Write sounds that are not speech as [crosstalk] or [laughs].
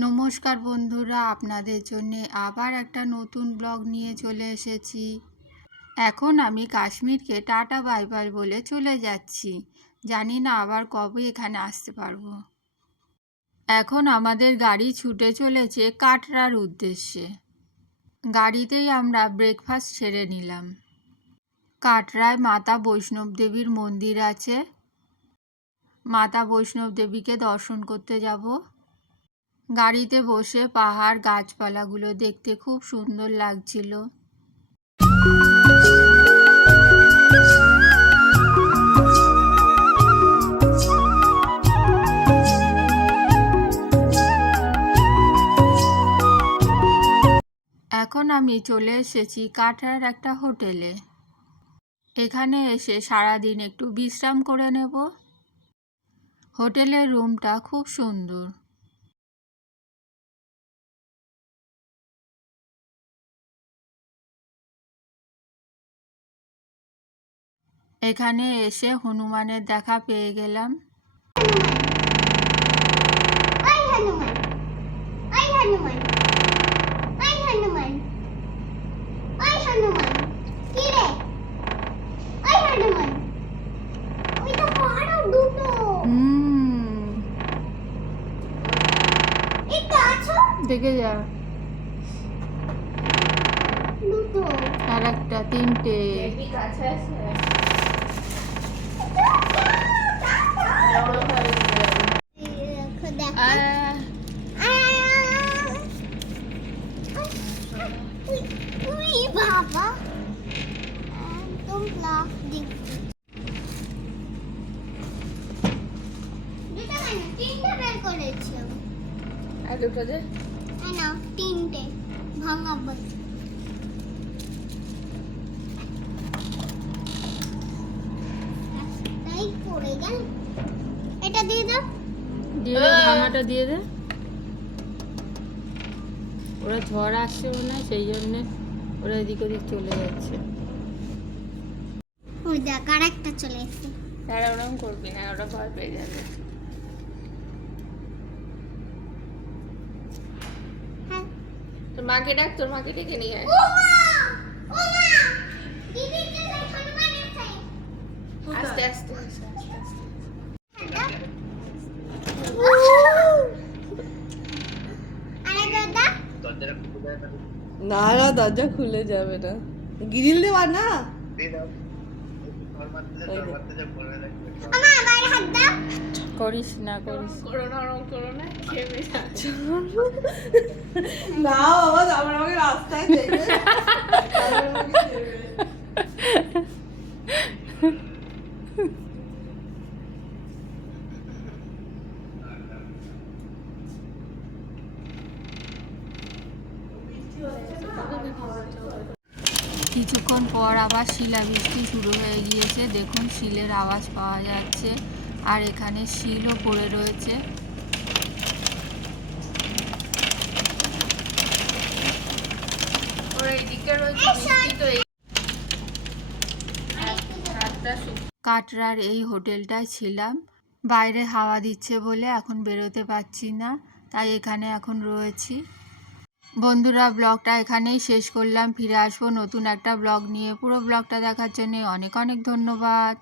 নমস্কার বন্ধুরা, আপনাদের জন্য আবার একটা নতুন ব্লগ নিয়ে চলে এসেছি। এখন আমি কাশ্মীরকে টাটা বাই বাই বলে চলে যাচ্ছি। জানি না আবার কবে এখানে আসতে পারব। এখন আমাদের গাড়ি ছুটে চলেছে কাটরার উদ্দেশ্যে। গাড়িতেই আমরা ব্রেকফাস্ট সেরে নিলাম। কাটরায় মাতা বৈষ্ণব দেবীর মন্দির আছে। মাতা বৈষ্ণব দেবীকে দর্শন করতে যাব। গাড়িতে বসে পাহাড় গাছপালাগুলো দেখতে খুব সুন্দর লাগছিল। এখন আমি চলে এসেছি কাটরার একটা হোটেলে। এখানে এসে সারাদিন একটু বিশ্রাম করে নেব। হোটেলের রুমটা খুব সুন্দর। এখানে এসে হনুমানের দেখা পেয়ে গেলাম। ওই হনুমান ওই হনুমান ওই হনুমান ওই হনুমান কি রে? ওই হনুমান ওই তো বড় দুটো হুম। দেখে যা। আর একটা তিনটে। করেছি আমি। আর দুটো যে নাও তিনটে ভাঙা বই তাই পড়ে গেল এটা দিয়ে দাও। দিয়ে দে ভাঙাটা দিয়ে দে। ওরা ঝড় আসছে মনে হয় সেই জন্যে ওরা এদিক ওদিক চলে যাচ্ছে। ওই দেখ আর একটা চলে এসেছে। তারা ওরকম করবি না ওরা ভয় পেয়ে যাবে। হ্যাঁ। তোর মাকে ডাক তোর মাকে ডেকে নিয়ে আয় ও মা ও মা দিদি কে হনুমান এসে আস্তে আস্তে আস্তে আস্তে আরে দাদা না না দরজা খুলে যাবে না। গ্রিল দেওয়া না? আমা বাইরে হাত দাও। করিস না করিস। না বাবা আমার আমাকে রাস্তায় [laughs] কিছুক্ষণ পর আবার শিলাবৃষ্টি শুরু হয়ে গিয়েছে। দেখুন শিলের আওয়াজ পাওয়া যাচ্ছে। আর এখানে শিলও পড়ে রয়েছে। কাটরার এই হোটেলটায় ছিলাম। বাইরে হাওয়া দিচ্ছে বলে এখন বেরোতে পারছি না তাই এখানে এখন রয়েছি। বন্ধুরা, ব্লগটা এখানেই শেষ করলাম। ফিরে আসব নতুন একটা ব্লগ নিয়ে। পুরো ব্লগটা দেখার জন্যে অনেক অনেক ধন্যবাদ।